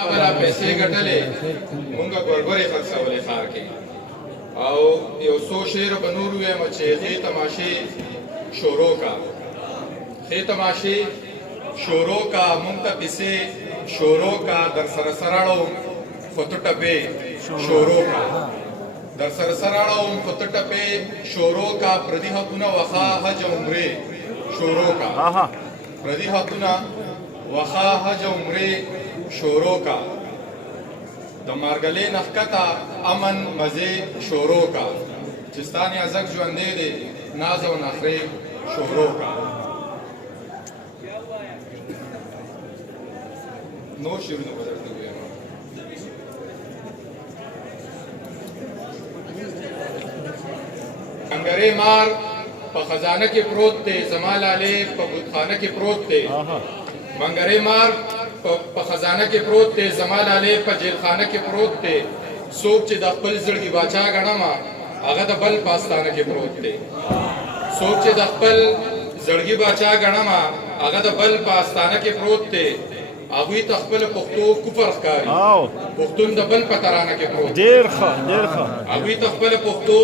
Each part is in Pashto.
بلا پیسې ګټلې مونږه ګورګورې خرڅولې ښار کې او یو څو شعر به نور ووایم چې ښې تماشې شروع کا ښې تماشې شروع کا مونږ ته پیسې شروع کا در سره سراړو خو ته ټپې شروع کا در سره سراړو خو ته ټپې شروع کا پردي حقونه وخا حج عمرې شروع کا پردي حقونه وخا حج عمرې شروع کا د مارګلې نخکتا امن مزه شروع کا چستانی ازک ژوندې دي ناز او نخرې شروع کا نو شیرونه بدلته ویم انګرې مار په خزانه کې پروت دی زمال علی په بوتخانه کې پروت دی منګرې مار په خزانه کې پروت دی زمال علی په جیلخانه کې پروت دی څوک چې د خپل زړګي باچا ګڼمه هغه د بل پاستانه کې پروت دی څوک چې د خپل زړګي باچا ګڼمه هغه د بل پاستانه کې پروت دی هغوی ته خپل پښتو کفر ښکاري پښتون د بل په ترانه کې پروت ډېر ښه هغوی ته خپل پښتو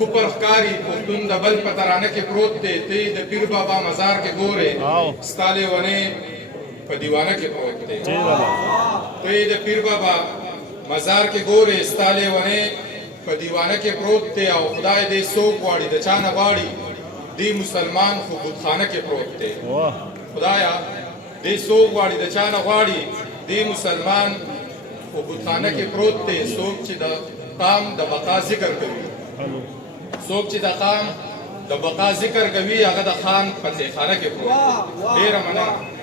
کفر ښکاري پښتون د بل په ترانه کې پروت دی ته د پیر بابا مزار کې ګورې ستا لیونی په دیوانه کې پروت دی ته د پیر بابا مزار کې ګورې ستا لیونی په دیوانه کې پروت دی او خدای دې څوک غواړي د چا نه غواړي دی مسلمان خو بتخانه کې پروت دی خدایا دې څوک غواړي د چا نه غواړي دی مسلمان خو بتخانه کې پروت دی څوک چې د قام د بقا ذکر کوي څوک چې د قام د بقا ذکر کوي هغه د خان فتح خانه کې پروت دی ډېره مننه